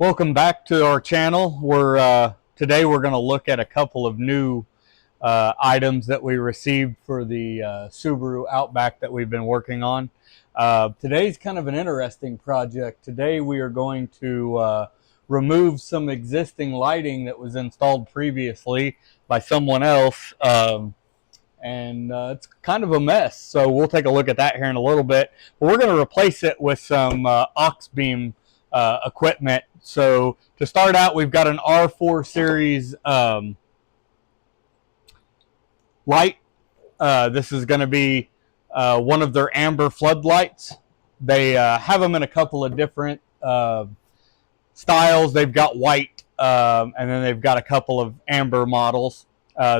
Welcome back to our channel. Today we're going to look at a couple of new items that we received for the Subaru Outback that we've been working on. Today's kind of an interesting project. Today we are going to remove some existing lighting that was installed previously by someone else, and it's kind of a mess. So we'll take a look at that here in a little bit. But we're going to replace it with some AuxBeam equipment. So to start out, we've got an R4 series light. This is going to be one of their amber floodlights. They have them in a couple of different styles. They've got white, and then they've got a couple of amber models.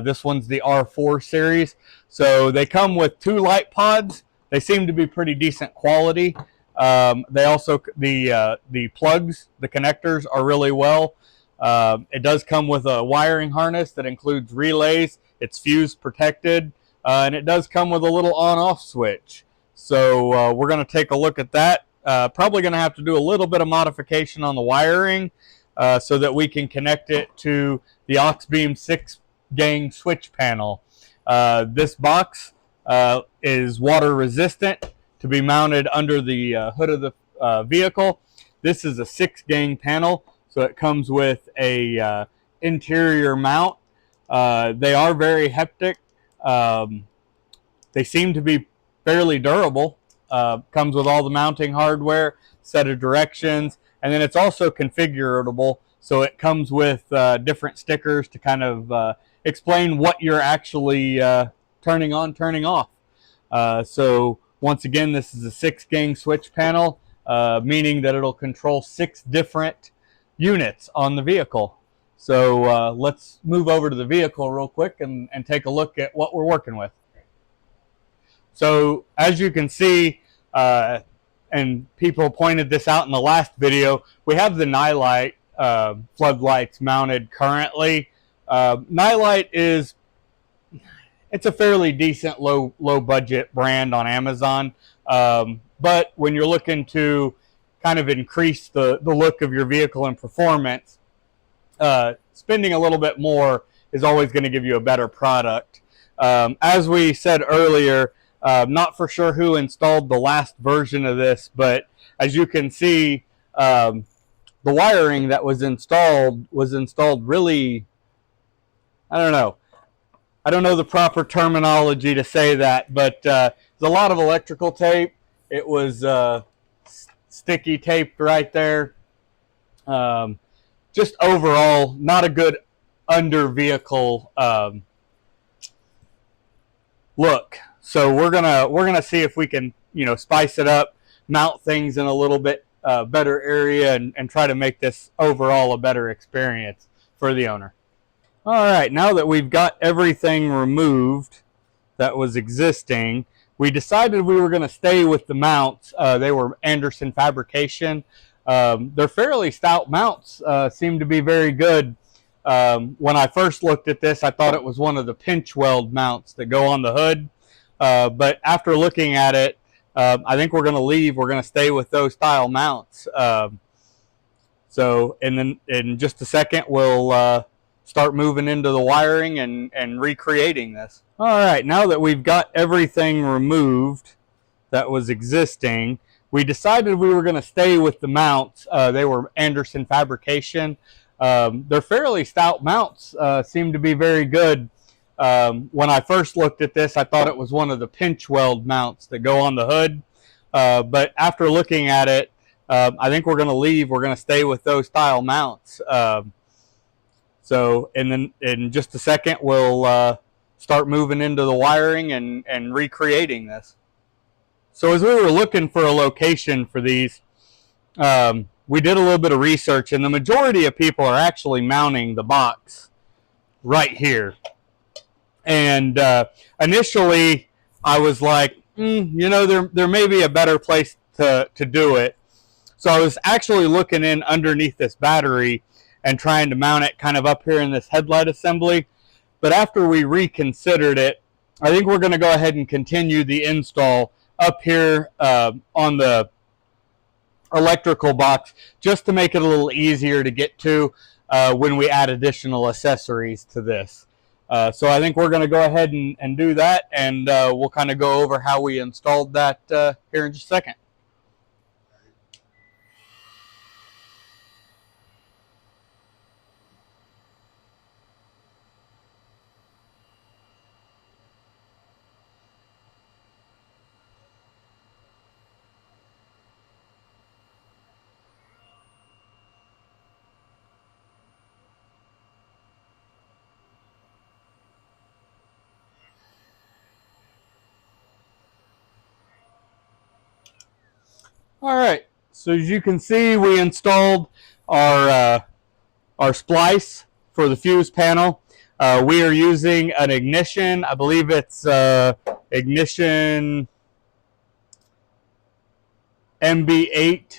This one's the R4 series. So they come with 2 light pods. They seem to be pretty decent quality. They also, the plugs, the connectors are really well. It does come with a wiring harness that includes relays. It's fuse protected, and it does come with a little on-off switch. So we're going to take a look at that. Probably going to have to do a little bit of modification on the wiring so that we can connect it to the AuxBeam 6-gang switch panel. This box is water resistant, to be mounted under the hood of the vehicle. This is a 6-gang panel, so it comes with a interior mount. They are very hectic. They seem to be fairly durable. Comes with all the mounting hardware, set of directions, and then it's also configurable. So it comes with different stickers to kind of explain what you're actually turning on, turning off. So once again, this is a 6-gang switch panel, meaning that it'll control 6 different units on the vehicle. So let's move over to the vehicle real quick and take a look at what we're working with. So as you can see, and people pointed this out in the last video, we have the Nightlight floodlights mounted currently. Nightlight is, it's a fairly decent low budget brand on Amazon, but when you're looking to kind of increase the look of your vehicle and performance, spending a little bit more is always going to give you a better product. As we said earlier, not for sure who installed the last version of this, but as you can see, the wiring that was installed really, I don't know the proper terminology to say that, but there's a lot of electrical tape. It was sticky taped right there. Just overall, not a good under vehicle look. So we're gonna see if we can, spice it up, mount things in a little bit better area, and try to make this overall a better experience for the owner. All right, now that we've got everything removed that was existing, we decided we were going to stay with the mounts. They were Anderson fabrication. They're fairly stout mounts, seem to be very good. When I first looked at this, I thought it was one of the pinch weld mounts that go on the hood. But after looking at it, I think we're going to leave. We're going to stay with those style mounts. So in just a second, we'll start moving into the wiring and recreating this. All right, now that we've got everything removed that was existing, we decided we were going to stay with the mounts. They were Anderson fabrication. They're fairly stout mounts, seem to be very good. When I first looked at this, I thought it was one of the pinch weld mounts that go on the hood. But after looking at it, I think we're going to leave. We're going to stay with those style mounts. So in just a second, we'll start moving into the wiring and recreating this. So as we were looking for a location for these, we did a little bit of research, and the majority of people are actually mounting the box right here. And initially, I was like, there may be a better place to do it. So I was actually looking in underneath this battery and trying to mount it kind of up here in this headlight assembly. But after we reconsidered it, I think we're going to go ahead and continue the install up here on the electrical box, just to make it a little easier to get to when we add additional accessories to this. So I think we're going to go ahead and do that, and we'll kind of go over how we installed that here in just a second. All right, so as you can see, we installed our splice for the fuse panel. We are using an ignition. I believe it's ignition MB8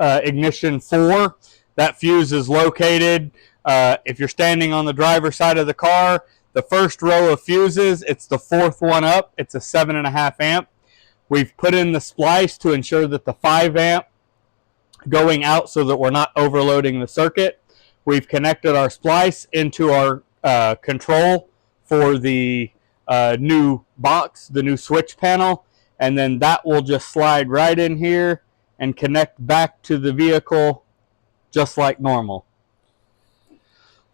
ignition 4. That fuse is located, if you're standing on the driver's side of the car, the first row of fuses, it's the fourth one up. It's a 7.5 amp. We've put in the splice to ensure that the 5 amp going out so that we're not overloading the circuit. We've connected our splice into our control for the new box, the new switch panel, and then that will just slide right in here and connect back to the vehicle just like normal.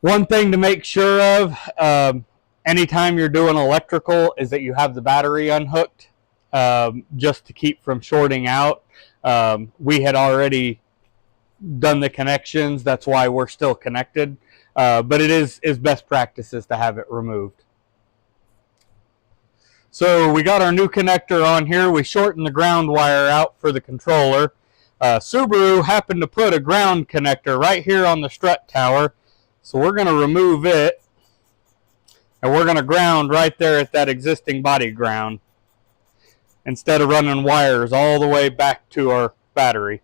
One thing to make sure of anytime you're doing electrical is that you have the battery unhooked, just to keep from shorting out. We had already done the connections, that's why we're still connected, but it is best practices to have it removed. So we got our new connector on here. We shortened the ground wire out for the controller. Subaru happened to put a ground connector right here on the strut tower, so we're going to remove it, and we're going to ground right there at that existing body ground instead of running wires all the way back to our battery.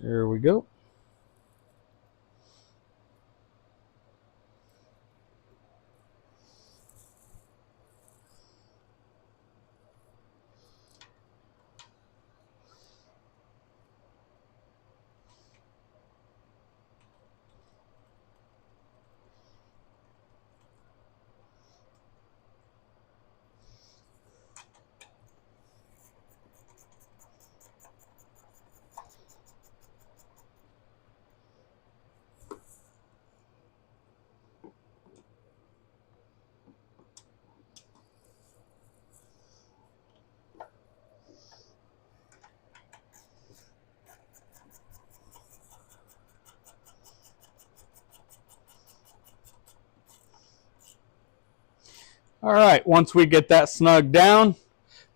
There we go. All right, once we get that snug down,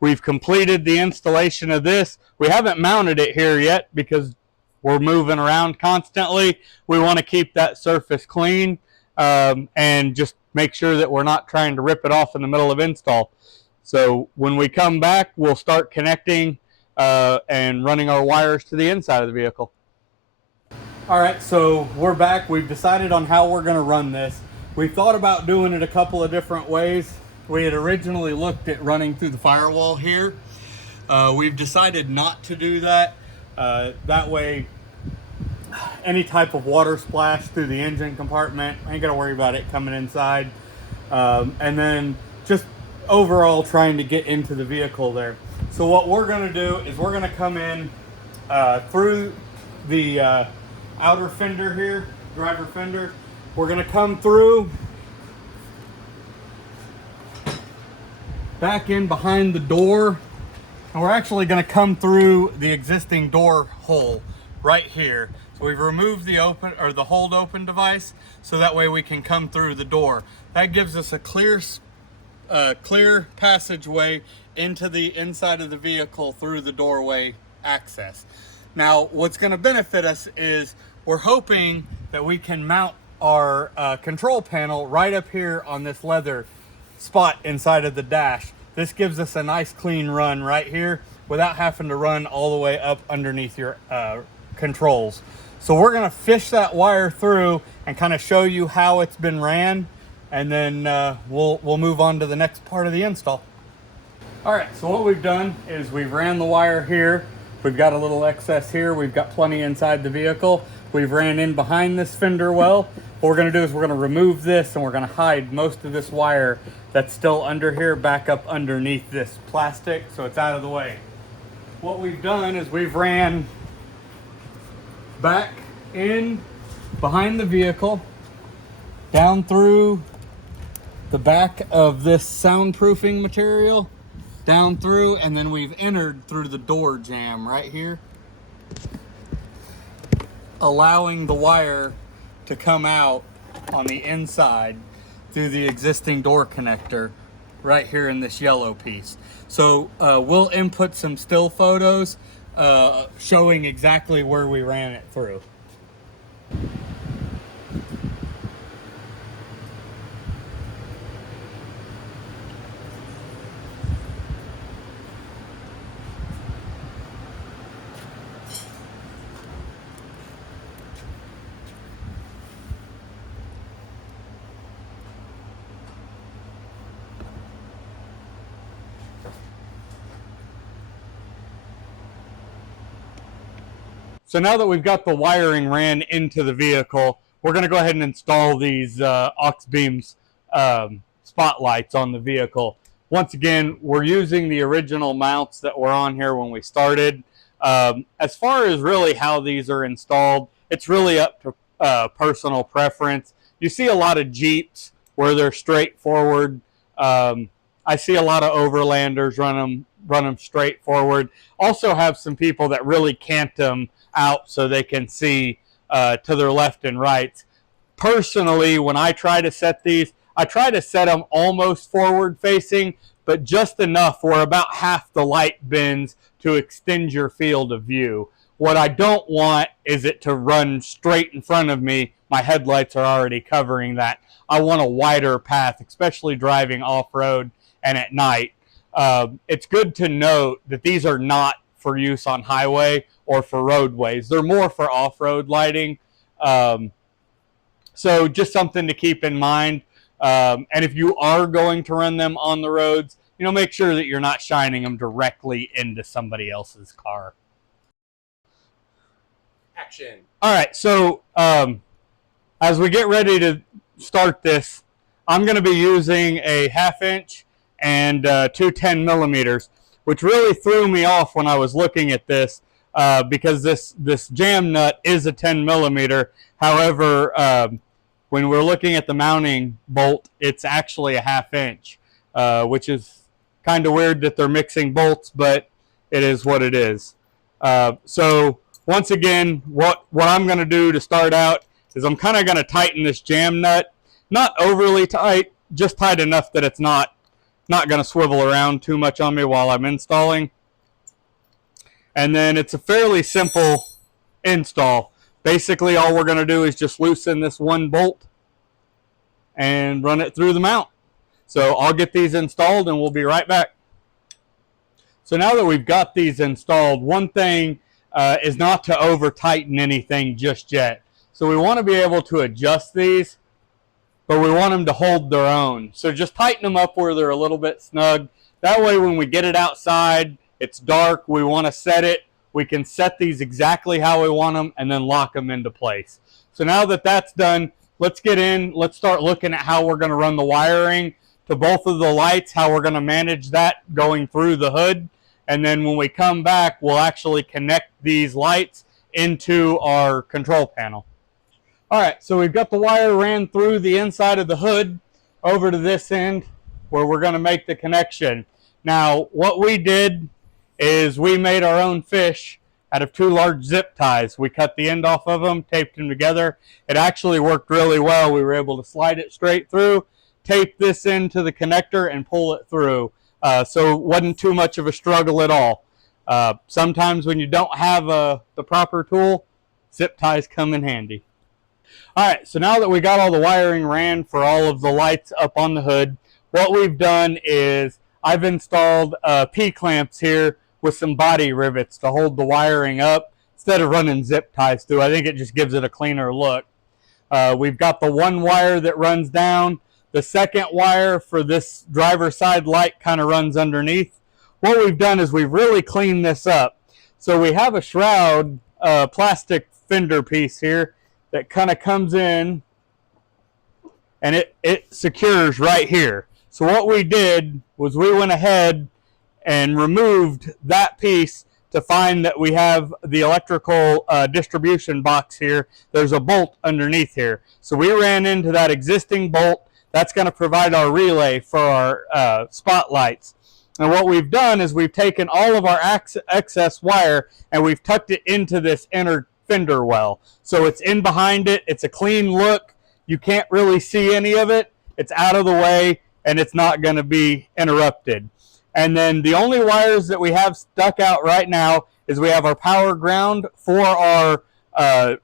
we've completed the installation of this. We haven't mounted it here yet because we're moving around constantly. We want to keep that surface clean and just make sure that we're not trying to rip it off in the middle of install. So when we come back, we'll start connecting and running our wires to the inside of the vehicle. All right, so we're back. We've decided on how we're going to run this. We thought about doing it a couple of different ways. We had originally looked at running through the firewall here. We've decided not to do that. That way, any type of water splash through the engine compartment, I ain't got to worry about it coming inside. And then just overall trying to get into the vehicle there. So what we're going to do is we're going to come in through the outer fender here, driver fender. We're going to come through, back in behind the door, and we're actually going to come through the existing door hole right here. So we've removed the open or the hold open device, so that way we can come through the door. That gives us a clear passageway into the inside of the vehicle through the doorway access. Now, what's going to benefit us is we're hoping that we can mount our control panel right up here on this leather spot inside of the dash. This gives us a nice clean run right here without having to run all the way up underneath your controls. So we're gonna fish that wire through and kind of show you how it's been ran, and then we'll move on to the next part of the install. All right, so what we've done is we've ran the wire here. We've got a little excess here. We've got plenty inside the vehicle. We've ran in behind this fender well. What we're gonna do is we're gonna remove this and we're gonna hide most of this wire that's still under here back up underneath this plastic so it's out of the way. What we've done is we've ran back in behind the vehicle, down through the back of this soundproofing material, down through, and then we've entered through the door jamb right here, allowing the wire to come out on the inside through the existing door connector right here in this yellow piece. So we'll input some still photos showing exactly where we ran it through. So now that we've got the wiring ran into the vehicle, we're going to go ahead and install these AuxBeam spotlights on the vehicle. Once again, we're using the original mounts that were on here when we started. As far as really how these are installed, it's really up to personal preference. You see a lot of Jeeps where they're straightforward. I see a lot of Overlanders run them straightforward. Also have some people that really cant them out so they can see to their left and right. Personally, when I try to set these, I try to set them almost forward facing, but just enough where about half the light bends to extend your field of view. What I don't want is it to run straight in front of me. My headlights are already covering that. I want a wider path, especially driving off-road and at night. It's good to note that these are not for use on highway or for roadways. They're more for off-road lighting. So just something to keep in mind. And if you are going to run them on the roads, you know, make sure that you're not shining them directly into somebody else's car. Action. All right, so as we get ready to start this, I'm going to be using a 1/2 inch and two 10 millimeters, which really threw me off when I was looking at this because this jam nut is a 10 millimeter. However, when we're looking at the mounting bolt, it's actually a 1/2 inch, which is kind of weird that they're mixing bolts, but it is what it is. So once again, what I'm going to do to start out is I'm kind of going to tighten this jam nut, not overly tight, just tight enough that it's not going to swivel around too much on me while I'm installing. And then it's a fairly simple install. Basically, all we're going to do is just loosen this one bolt and run it through the mount. So I'll get these installed and we'll be right back. So now that we've got these installed, one thing is not to over tighten anything just yet. So we want to be able to adjust these, but we want them to hold their own. So just tighten them up where they're a little bit snug. That way when we get it outside, it's dark, we want to set it, we can set these exactly how we want them and then lock them into place. So now that that's done, let's get in, let's start looking at how we're going to run the wiring to both of the lights, how we're going to manage that going through the hood. And then when we come back, we'll actually connect these lights into our control panel. All right, so we've got the wire ran through the inside of the hood over to this end where we're going to make the connection. Now, what we did is we made our own fish out of 2 large zip ties. We cut the end off of them, taped them together. It actually worked really well. We were able to slide it straight through, tape this into the connector, and pull it through. So it wasn't too much of a struggle at all. Sometimes when you don't have the proper tool, zip ties come in handy. All right, so now that we got all the wiring ran for all of the lights up on the hood, what we've done is I've installed P-clamps here with some body rivets to hold the wiring up instead of running zip ties through. I think it just gives it a cleaner look. We've got the one wire that runs down. The second wire for this driver's side light kind of runs underneath. What we've done is we've really cleaned this up. So we have a shroud plastic fender piece here that kind of comes in and it secures right here. So what we did was we went ahead and removed that piece to find that we have the electrical distribution box here. There's a bolt underneath here. So we ran into that existing bolt. That's going to provide our relay for our spotlights. And what we've done is we've taken all of our excess wire and we've tucked it into this inner fender well. So it's in behind it. It's a clean look. You can't really see any of it. It's out of the way and it's not going to be interrupted. And then the only wires that we have stuck out right now is we have our power ground for our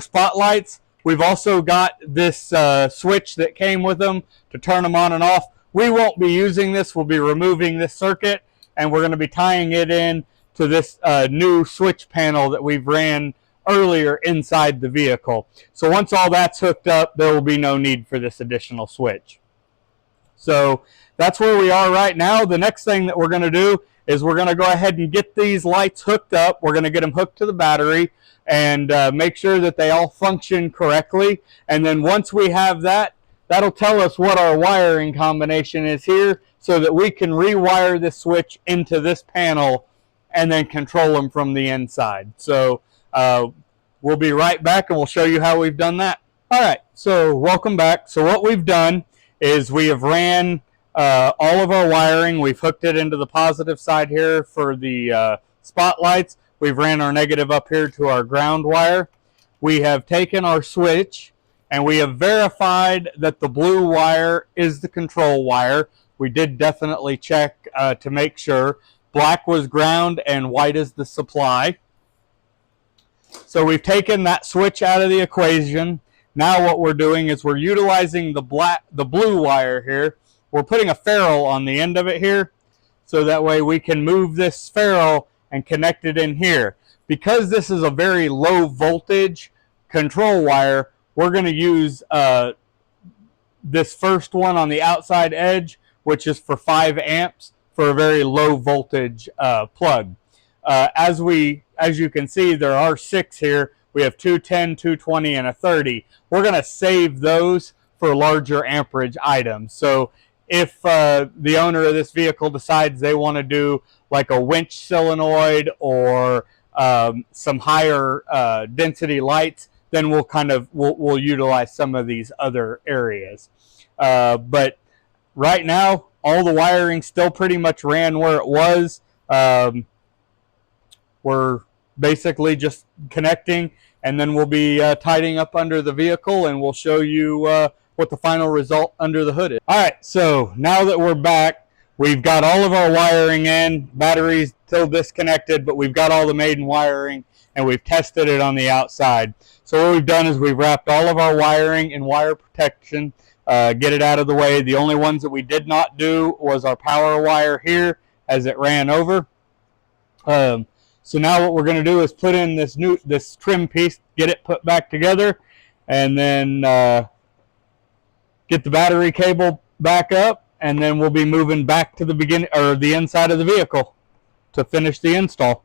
spotlights. We've also got this switch that came with them to turn them on and off. We won't be using this. We'll be removing this circuit and we're going to be tying it in to this new switch panel that we've ran earlier inside the vehicle. So once all that's hooked up, there will be no need for this additional switch. So that's where we are right now. The next thing that we're going to do is we're going to go ahead and get these lights hooked up. We're going to get them hooked to the battery and make sure that they all function correctly. And then once we have that, that'll tell us what our wiring combination is here so that we can rewire this switch into this panel and then control them from the inside. So we'll be right back and we'll show you how we've done that. All right, so welcome back. So what we've done is we have ran all of our wiring. We've hooked it into the positive side here for the spotlights. We've ran our negative up here to our ground wire. We have taken our switch and we have verified that the blue wire is the control wire. We did definitely check to make sure. Black was ground and white is the supply. So we've taken that switch out of the equation. Now what we're doing is we're utilizing the blue wire here. We're putting a ferrule on the end of it here so that way we can move this ferrule and connect it in here. Because this is a very low voltage control wire, we're going to use this first one on the outside edge, which is for 5 amps for a very low voltage plug. As you can see, there are 6 here. We have 210, 220, and a 30. We're going to save those for larger amperage items. So if the owner of this vehicle decides they want to do like a winch solenoid or some higher density lights, then we'll utilize some of these other areas. But right now, all the wiring still pretty much ran where it was. We're basically just connecting, and then we'll be tidying up under the vehicle, and we'll show you what the final result under the hood is. All right, so now that we're back, we've got all of our wiring in. Batteries still disconnected, but we've got all the maiden wiring, and we've tested it on the outside. So what we've done is we've wrapped all of our wiring in wire protection, get it out of the way. The only ones that we did not do was our power wire here as it ran over. So now what we're going to do is put in this trim piece, get it put back together, and then get the battery cable back up, and then we'll be moving back to the beginning or the inside of the vehicle to finish the install.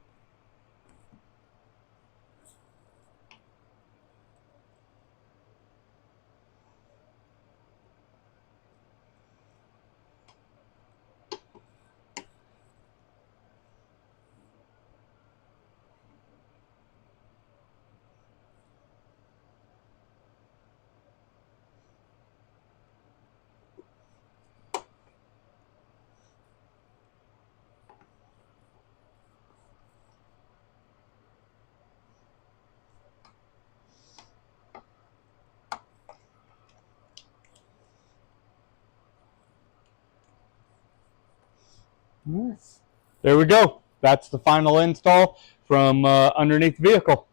There we go. That's the final install from underneath the vehicle.